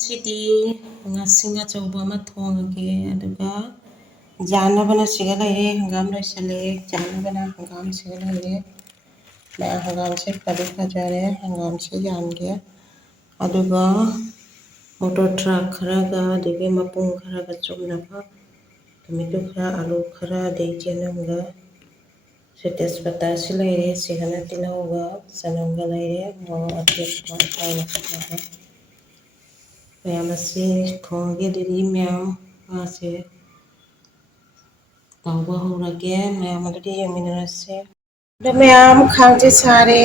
ꯉꯁꯤꯗꯤ ꯉꯥꯁꯤꯡ ꯑꯆꯧꯕ ꯑꯃ ꯊꯣꯡꯉꯒꯦ ꯑꯗꯨꯒ ꯌꯥꯅꯕꯅ ꯁꯤꯒ ꯂꯩꯔꯦ ꯍꯪꯒꯥꯝ ꯂꯣꯏꯁꯤꯜꯂꯦ ꯌꯥꯅꯕꯅ ꯍꯪꯒꯥꯝ ꯁꯤꯒ ꯂꯩꯔꯦ ꯍꯪꯒꯥꯝꯁꯦ ꯐꯗꯤ ꯐꯖꯔꯦ ꯍꯪꯒꯥꯝꯁꯦ ꯌꯥꯟꯒꯦ ꯑꯗꯨꯒ ꯃꯣꯇꯣꯔ ꯊ꯭ꯔꯥꯛ ꯈꯔꯒ ꯑꯗꯒꯤ ꯃꯄꯨꯡ ꯈꯔꯒ ꯆꯨꯝꯅꯕ ꯇꯣꯃꯦꯇꯣ ꯈꯔ ꯑꯂꯨ ꯈꯔ ꯑꯗꯩ ꯆꯦꯅꯝꯒ ꯇꯦꯖꯄꯇꯥꯁꯤ ꯂꯩꯔꯦ ꯁꯤꯒꯅ ꯇꯤꯜꯍꯧꯒ ꯆꯅꯝꯒ ꯂꯩꯔꯦ ꯃꯣꯔꯣꯛ ꯑꯇꯦꯛꯄ ꯑꯇꯥꯎꯕ ꯃꯌꯥꯝ ꯑꯁꯤ ꯊꯣꯡꯉꯒꯦ ꯑꯗꯨꯗꯤ ꯃꯌꯥꯝ ꯉꯥꯁꯦ ꯇꯥꯎꯕ ꯍꯧꯔꯒꯦ ꯃꯌꯥꯝ ꯑꯗꯨꯗꯤ ꯌꯦꯡꯃꯤꯟꯅꯔꯁꯦ ꯑꯗꯣ ꯃꯌꯥꯝ ꯈꯥꯡꯁꯦ ꯁꯥꯔꯦ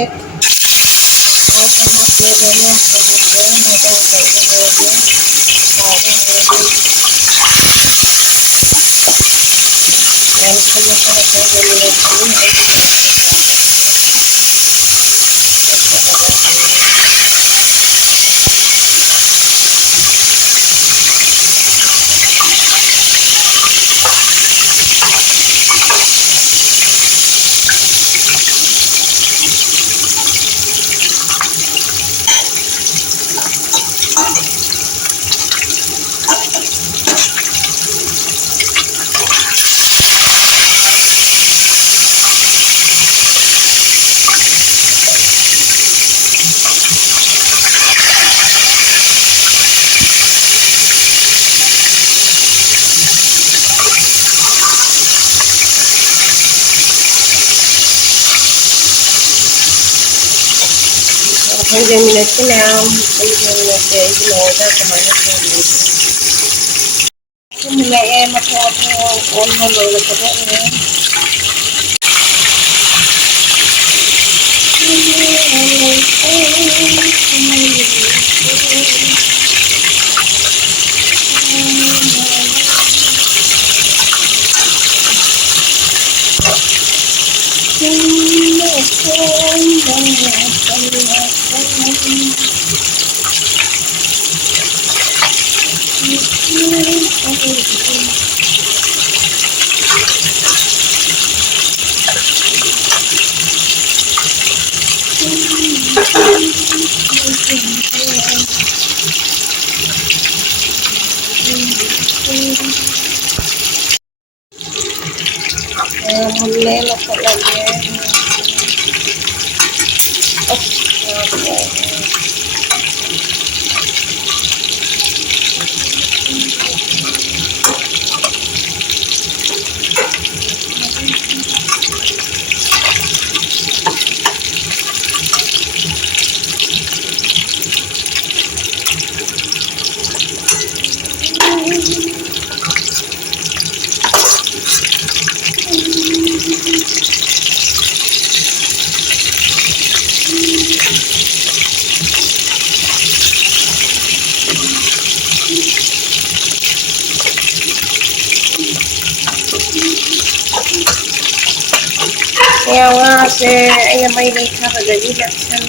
Yeminetti ma'am, yeminetti ignore kemana sih? Yeminetti macam on malu kerja ni. Mulai masuk lagi. Yang ayam may lekha lagi laksan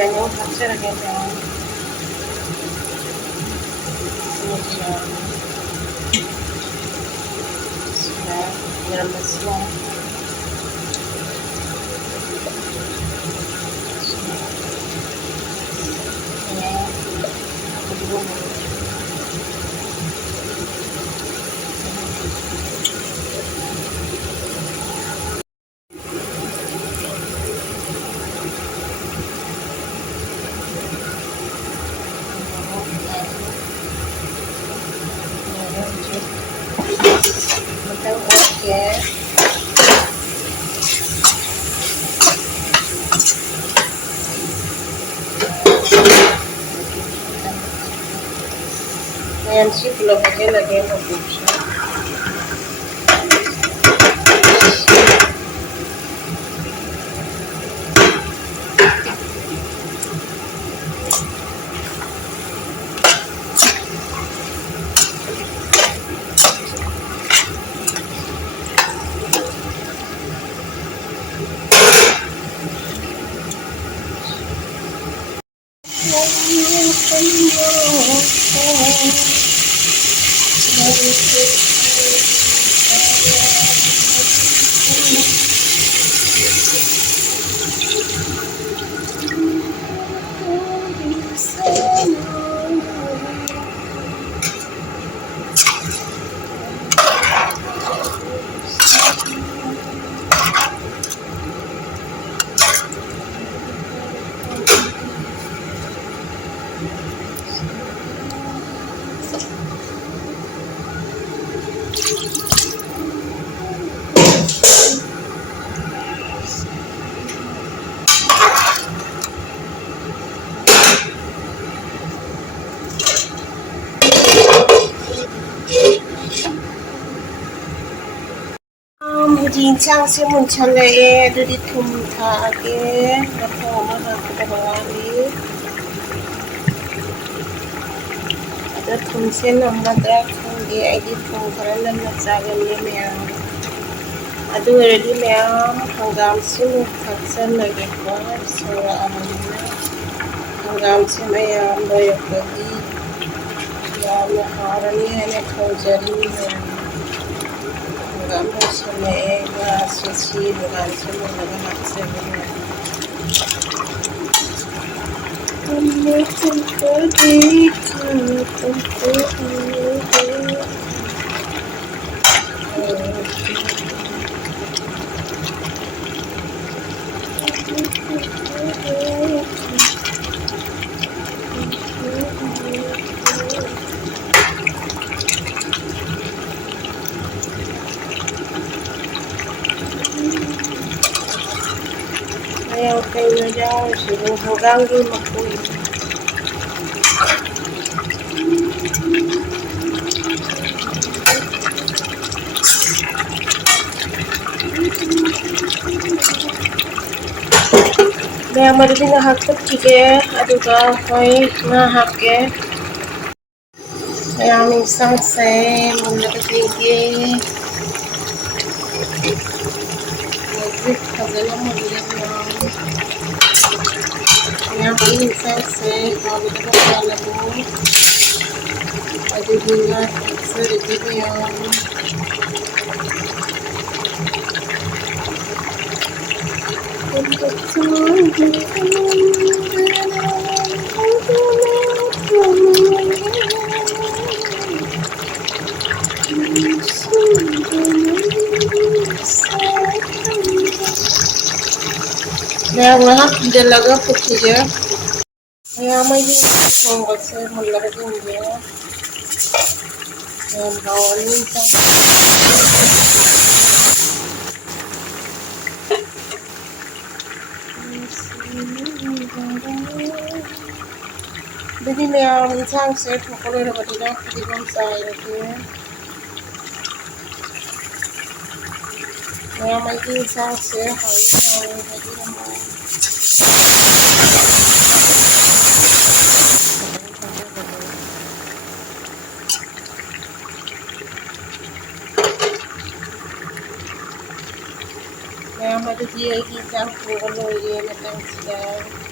Jangan hacer que sudah masuk betul oke. Ayan sih belum aja lagi yang ngebuka. Mujincang si muncale dari tumta age atau mana kita bawali ada tumse nama drakang di ID tum karena nasagan ni mea adu ready mea hangam si mukatsan lagi kuat sura amana hangam si mea boyok lagi ya maharani hanya kau jari gambar semua sisi dengan semua dengan hasil हमने तुमको देखा तुमको हमने Ayaw kayo na daw, sinuhugang yun ako. Kaya marami na hakot kige, aduga ko'y nahake. Kaya minsan say, maglakas-ligi. Mag-grip ka gala mo liyan lang. Kaya minsan say, kawit ako kala mo. Aduga, sarili ko yan. Kaya lahat dalaga putih ya. Kaya may hingga kasi malaging dia. Yan bawal minsan. Jadi मैं minsan से पकड़े रखती ना किसी को साई रखती है. Kaya may minsan से Hari Hari Kaya madali ay isang pulo yan at ang sila.